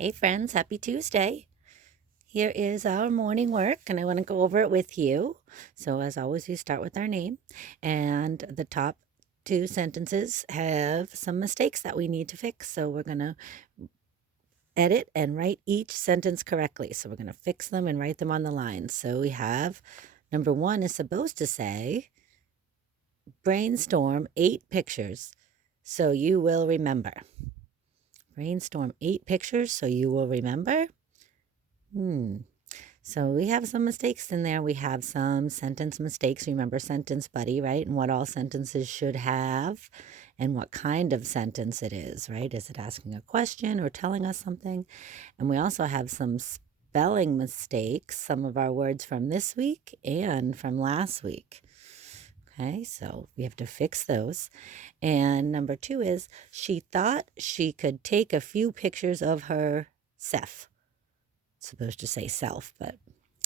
Hey friends, happy Tuesday. Here is our morning work, and I want to go over it with you. So, as always, we start with our name, and the top two sentences have some mistakes that we need to fix. So, we're going to edit and write each sentence correctly. So, we're going to fix them and write them on the lines. So, we have number one is supposed to say, brainstorm 8 pictures so you will remember. Brainstorm 8 pictures so you will remember. So we have some mistakes in there. We have some sentence mistakes. Remember Sentence Buddy, right? And what all sentences should have and what kind of sentence it is, right? Is it asking a question or telling us something? And we also have some spelling mistakes, some of our words from this week and from last week. Okay, so we have to fix those. And number two is she thought she could take a few pictures of herself. It's supposed to say self, but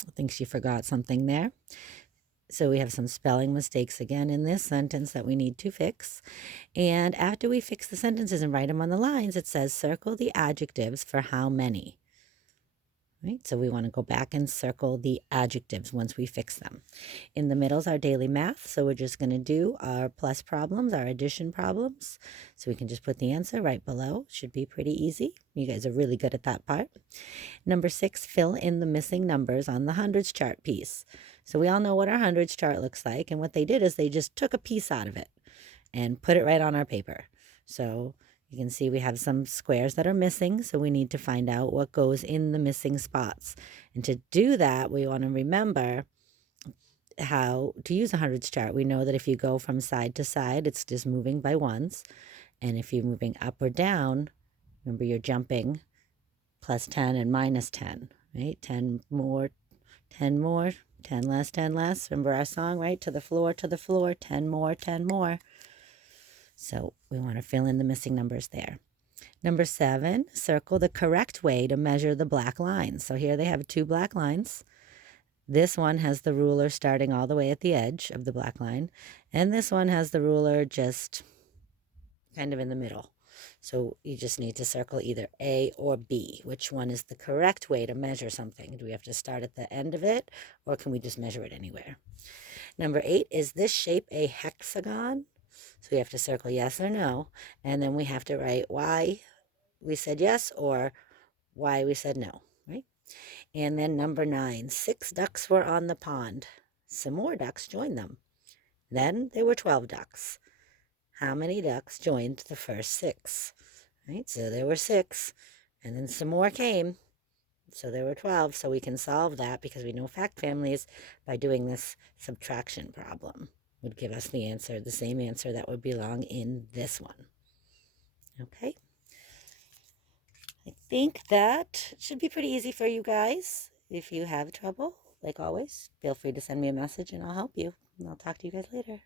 I think she forgot something there. So we have some spelling mistakes again in this sentence that we need to fix. And after we fix the sentences and write them on the lines, it says circle the adjectives for how many. Right? So we want to go back and circle the adjectives once we fix them. In the middle is our daily math. So we're just going to do our plus problems, our addition problems. So we can just put the answer right below. Should be pretty easy. You guys are really good at that part. Number 6, fill in the missing numbers on the hundreds chart piece. So we all know what our hundreds chart looks like. And what they did is they just took a piece out of it and put it right on our paper. So you can see we have some squares that are missing, so we need to find out what goes in the missing spots. And to do that, we want to remember how to use a hundreds chart. We know that if you go from side to side, it's just moving by ones. And if you're moving up or down, remember you're jumping plus 10 and minus 10, right? 10 more, 10 more, 10 less, 10 less. Remember our song, right? To the floor, 10 more, 10 more. So we want to fill in the missing numbers there. Number 7, circle the correct way to measure the black lines. So here they have 2 black lines. This one has the ruler starting all the way at the edge of the black line. And this one has the ruler just kind of in the middle. So you just need to circle either A or B. Which one is the correct way to measure something? Do we have to start at the end of it, or can we just measure it anywhere? Number 8, is this shape a hexagon? So we have to circle yes or no, and then we have to write why we said yes or why we said no, right? And then number 9, 6 ducks were on the pond. Some more ducks joined them. Then there were 12 ducks. How many ducks joined the first 6? Right, so there were 6, and then some more came. So there were 12, so we can solve that because we know fact families by doing this subtraction problem would give us the answer, the same answer that would belong in this one. Okay. I think that should be pretty easy for you guys. If you have trouble, like always, feel free to send me a message and I'll help you. And I'll talk to you guys later.